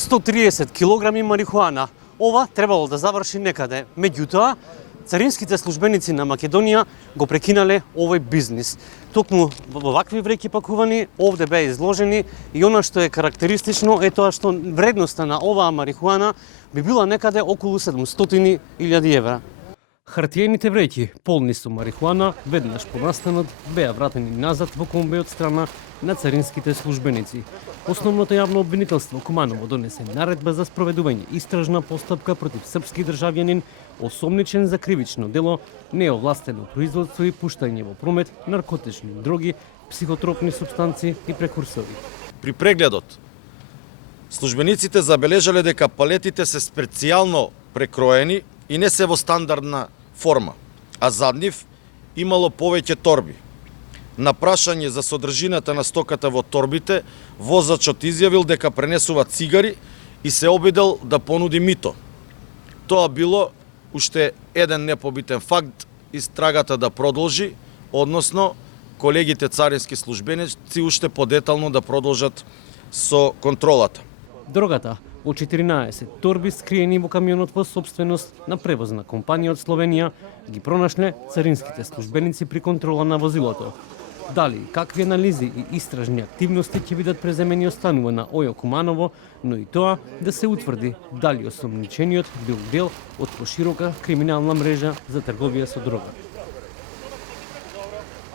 130 килограми марихуана. Ова требало да заврши некаде. Меѓутоа, царинските службеници на Македонија го прекинале овој бизнис. Токму во вакви вреќи пакувани, овде беа изложени и она што е карактеристично е тоа што вредноста на оваа марихуана би била некаде околу 700.000 евра. Хартиените вреќи, полни со марихуана, веднаш по настанот беа вратени назад во комбе од страна на царинските службеници. Основното јавно обвинителство Куманово донесе наредба за спроведување истражна постапка против српски државјанин осомничен за кривично дело, неовластено производство и пуштање во промет наркотични дроги, психотропни супстанци и прекурсори. При прегледот, службениците забележале дека палетите се специјално прекроени и не се во стандардна форма, а зад нив имало повеќе торби. На прашање за содржината на стоката во торбите, возачот изјавил дека пренесува цигари и се обидел да понуди мито. Тоа било уште еден непобитен факт, истрагата да продолжи, односно колегите царински службеници уште подетално да продолжат со контролата. Дрогата во 14 торби скриени во камионот во собственост на превозна компанија од Словенија ги пронашле царинските службеници при контрола на возилото. Дали какви анализи и истражни активности ќе бидат преземени останува на Ојо Куманово, но и тоа да се утврди дали осомничениот бил дел од поширока криминална мрежа за трговија со дрога.